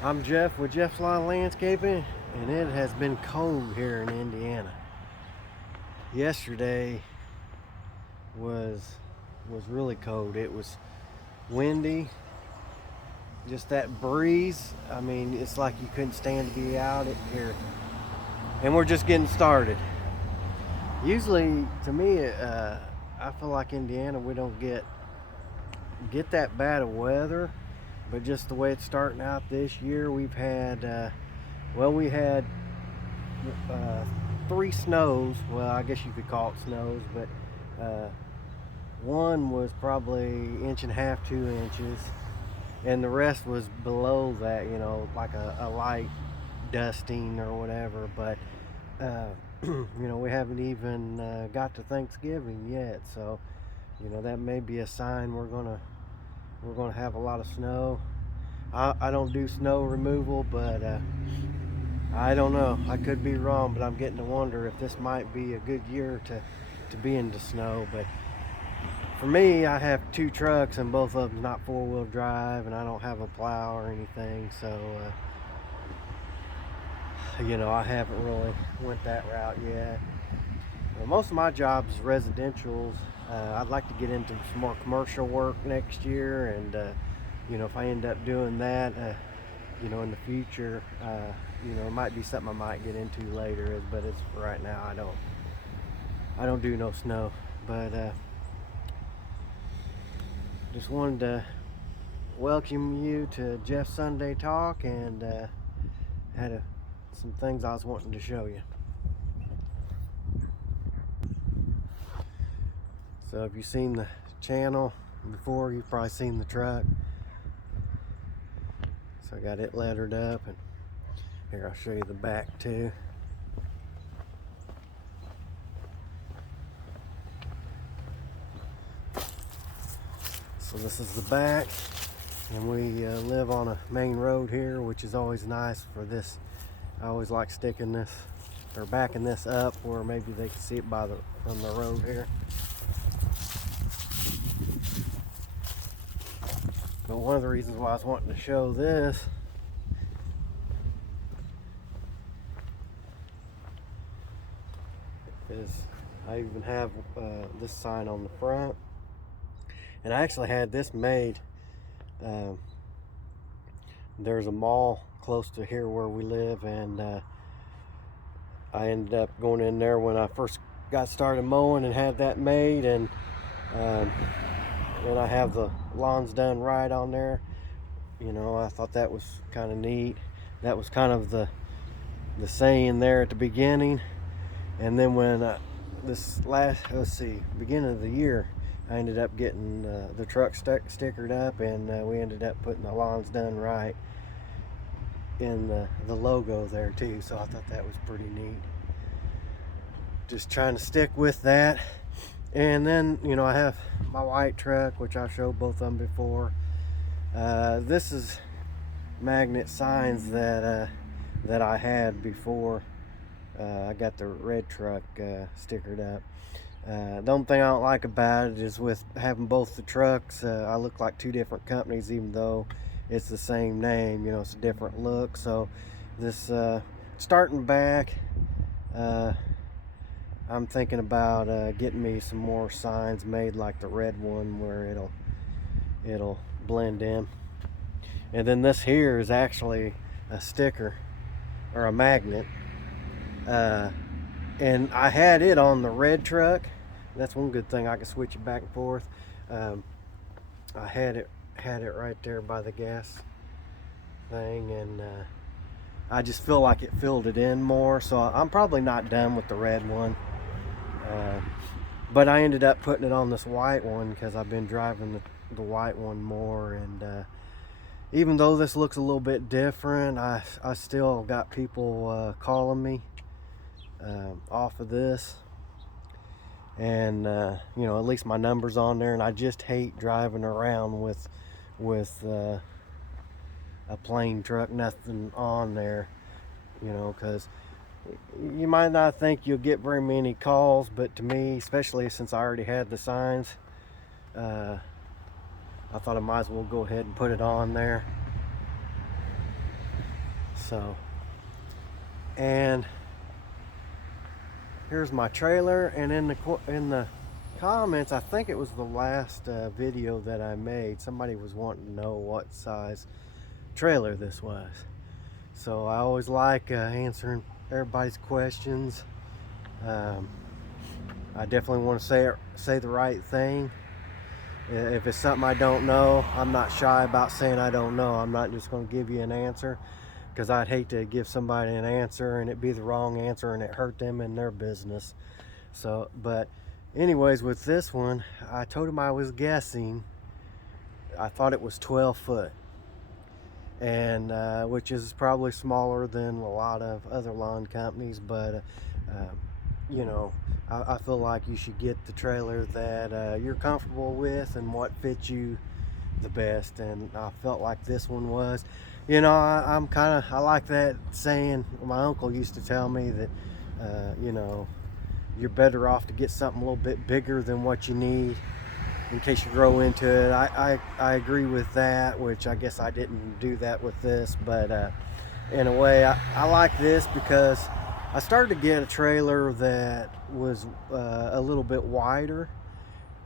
I'm Jeff with Jeff's Lawn Landscaping, and it has been cold here in Indiana. Yesterday was really cold. It was windy, just that breeze. I mean, it's like you couldn't stand to be out here. And we're just getting started. Usually, to me, I feel like Indiana we don't get that bad of weather, but just the way it's starting out this year, we've had we had uh, three snows. Well, I guess you could call it snows, but one was probably inch and a half, 2 inches, and the rest was below that. Like a light dusting or whatever. But we haven't even got to Thanksgiving yet, so that may be a sign we're gonna have a lot of snow. I don't do snow removal, but I don't know. I could be wrong, but I'm getting to wonder if this might be a good year to be into snow. But for me, I have two trucks, and both of them not four-wheel drive, and I don't have a plow or anything. So, I haven't really went that route yet. Most of my job is residentials. I'd like to get into some more commercial work next year, and if I end up doing that, in the future, it might be something I might get into later. But it's right now. I don't do no snow. But just wanted to welcome you to Jeff's Sunday Talk, and had some things I was wanting to show you. So if you've seen the channel before, you've probably seen the truck. So I got it lettered up, and here I'll show you the back too. So this is the back, and we live on a main road here, which is always nice for this. I always like sticking this or backing this up where maybe they can see it from the road here. But one of the reasons why I was wanting to show this is I even have this sign on the front, and I actually had this made. There's a mall close to here where we live, and I ended up going in there when I first got started mowing and had that made, and I have the lawns done right on there. I thought that was kind of neat. That was kind of the saying there at the beginning. And then when beginning of the year, I ended up getting the truck stickered up, and we ended up putting the lawns done right in the logo there too. So I thought that was pretty neat. Just trying to stick with that. And then, I have my white truck, which I've showed both of them before. This is magnet signs that I had before I got the red truck stickered up. The only thing I don't like about it is with having both the trucks, I look like two different companies, even though it's the same name. It's a different look. So this starting back, I'm thinking about getting me some more signs made like the red one, where it'll blend in. And then this here is actually a sticker or a magnet, and I had it on the red truck. That's one good thing, I can switch it back and forth. I had it right there by the gas thing, and I just feel like it filled it in more. So I'm probably not done with the red one. But I ended up putting it on this white one because I've been driving the white one more, and even though this looks a little bit different, I still got people calling me off of this, and at least my number's on there. And I just hate driving around with a plain truck, nothing on there, because you might not think you'll get very many calls, but to me, especially since I already had the signs, I thought I might as well go ahead and put it on there. So, and here's my trailer. And in the comments, I think it was the last video that I made, somebody was wanting to know what size trailer this was. So I always like answering everybody's questions. I definitely want to say the right thing. If it's something I don't know, I'm not shy about saying I don't know. I'm not just going to give you an answer, because I'd hate to give somebody an answer and it be the wrong answer and it hurt them in their business. So, but anyways, with this one, I told him I was guessing. I thought it was 12 foot, and which is probably smaller than a lot of other lawn companies, but you know, I feel like you should get the trailer that you're comfortable with and what fits you the best, and I felt like this one was. You know, I like that saying. My uncle used to tell me that you know, you're better off to get something a little bit bigger than what you need in case you grow into it. I agree with that, which I guess I didn't do that with this, but in a way I like this because I started to get a trailer that was a little bit wider,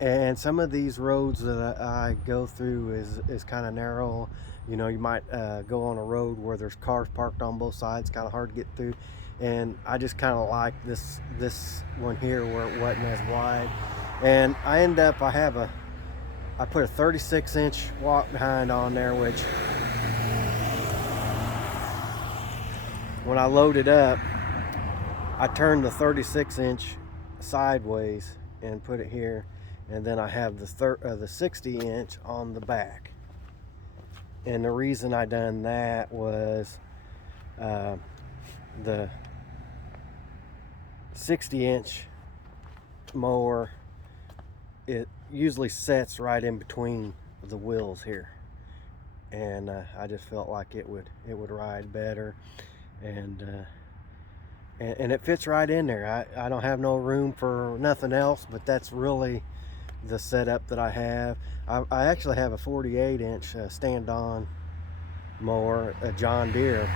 and some of these roads that I go through is kind of narrow. You know, you might go on a road where there's cars parked on both sides, kind of hard to get through, and I just kind of like this one here where it wasn't as wide. And I put a 36-inch walk behind on there, which when I loaded up, I turned the 36-inch sideways and put it here, and then I have the 60-inch on the back. And the reason I done that was the 60-inch mower, it usually sets right in between the wheels here, and I just felt like it would ride better, and it fits right in there. I don't have no room for nothing else, but that's really the setup that I have. I actually have a 48-inch stand-on mower, a John Deere,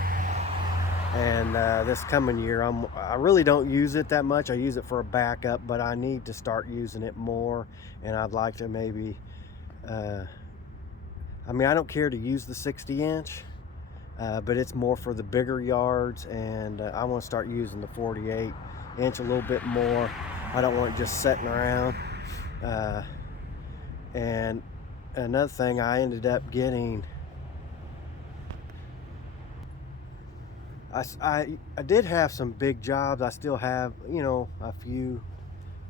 and this coming year I really don't use it that much. I use it for a backup, but I need to start using it more, and I'd like to maybe I mean, I don't care to use the 60-inch, but it's more for the bigger yards, and I want to start using the 48-inch a little bit more. I don't want it just sitting around. And another thing, I ended up getting, I did have some big jobs. I still have, you know, a few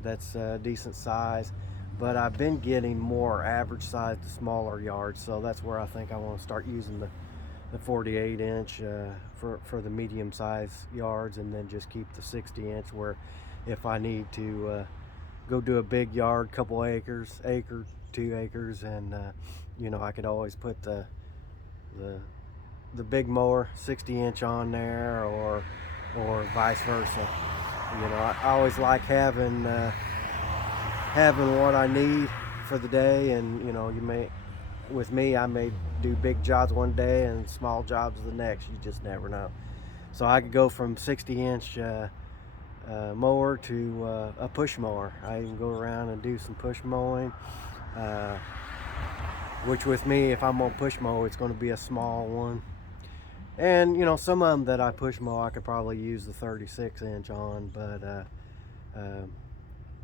that's decent size, but I've been getting more average size to smaller yards, so that's where I think I want to start using the 48-inch for the medium size yards, and then just keep the 60-inch where if I need to go do a big yard, couple acres, 2 acres, and you know, I could always put the big mower 60-inch on there, or vice versa. You know, I always like having what I need for the day, and you know, with me, I may do big jobs one day and small jobs the next. You just never know. So I could go from 60-inch mower to a push mower. I even go around and do some push mowing, which with me, if I'm gonna push mow, it's going to be a small one. And you know, some of them that I push mow, I could probably use the 36-inch on, but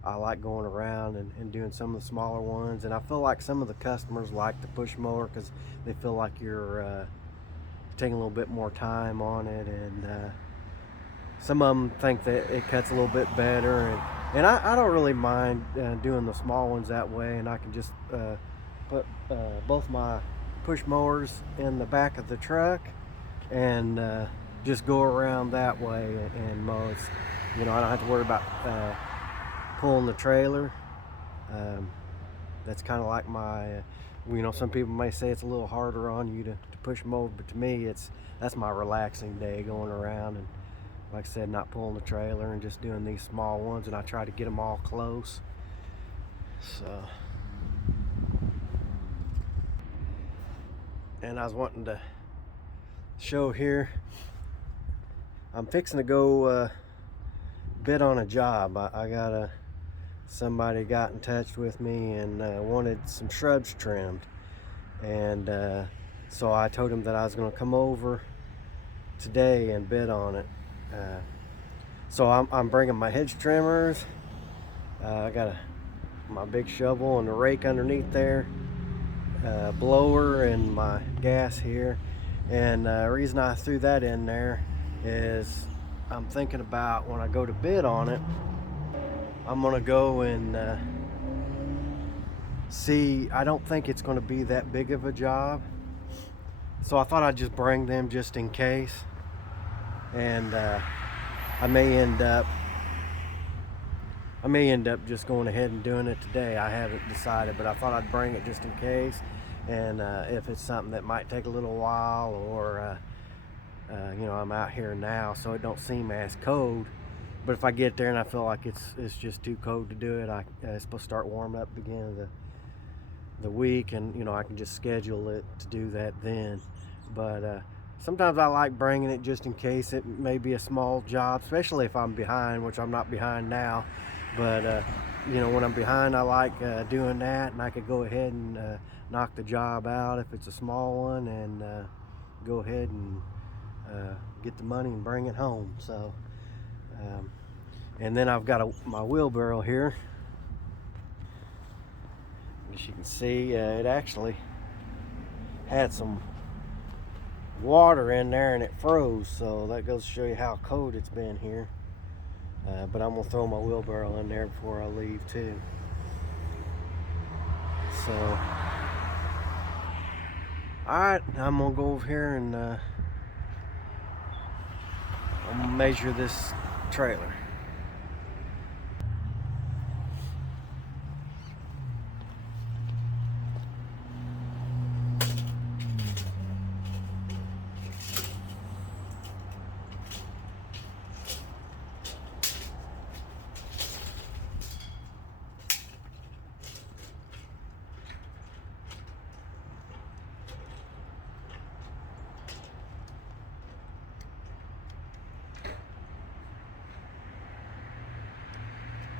I like going around and doing some of the smaller ones. And I feel like some of the customers like the push mower because they feel like you're taking a little bit more time on it, and some of them think that it cuts a little bit better, and I don't really mind doing the small ones that way, and I can just put both my push mowers in the back of the truck and just go around that way and mow. It's, you know, I don't have to worry about pulling the trailer. That's kind of like my you know, some people may say it's a little harder on you to push mow, but to me that's my relaxing day, going around and, like I said, not pulling the trailer and just doing these small ones, and I try to get them all close. So, and I was wanting to show here, I'm fixing to go bid on a job. I got somebody got in touch with me and wanted some shrubs trimmed, and so I told him that I was going to come over today and bid on it. So I'm bringing my hedge trimmers. I got my big shovel and a rake underneath there, blower, and my gas here. And the reason I threw that in there is I'm thinking about when I go to bid on it, I'm gonna go and see. I don't think it's gonna be that big of a job, so I thought I'd just bring them just in case. And I may end up just going ahead and doing it today. I haven't decided, but I thought I'd bring it just in case. And if it's something that might take a little while, or you know, I'm out here now, so it don't seem as cold. But if I get there and I feel like it's just too cold to do it, it's supposed to start warming up at the beginning of the week, and you know, I can just schedule it to do that then. But sometimes I like bringing it just in case. It may be a small job, especially if I'm behind, which I'm not behind now. But you know, when I'm behind, I like doing that, and I could go ahead and knock the job out if it's a small one, and go ahead and get the money and bring it home. So and then I've got my wheelbarrow here. As you can see, it actually had some water in there and it froze, so that goes to show you how cold it's been here. But I'm gonna throw my wheelbarrow in there before I leave too. So alright, I'm gonna go over here and I'm gonna measure this trailer.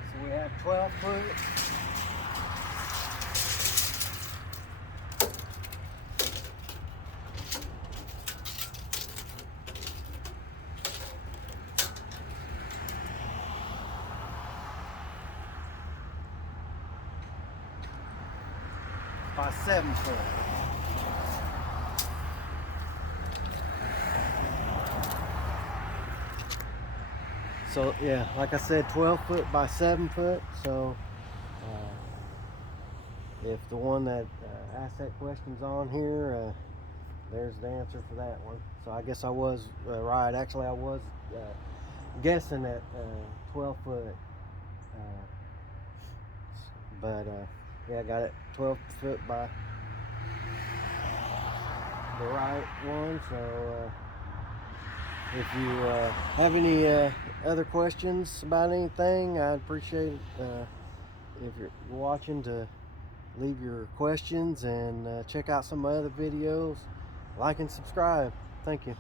So we have 12 foot. By 7 foot. So yeah, like I said, 12 foot by 7 foot. So if the one that asked that question's on here, there's the answer for that one. So I guess I was right. Actually, I was guessing at 12 foot. But yeah, I got it 12 foot by the right one. So if you have any other questions about anything, I'd appreciate it if you're watching to leave your questions, and check out some of my other videos. Like and subscribe. Thank you.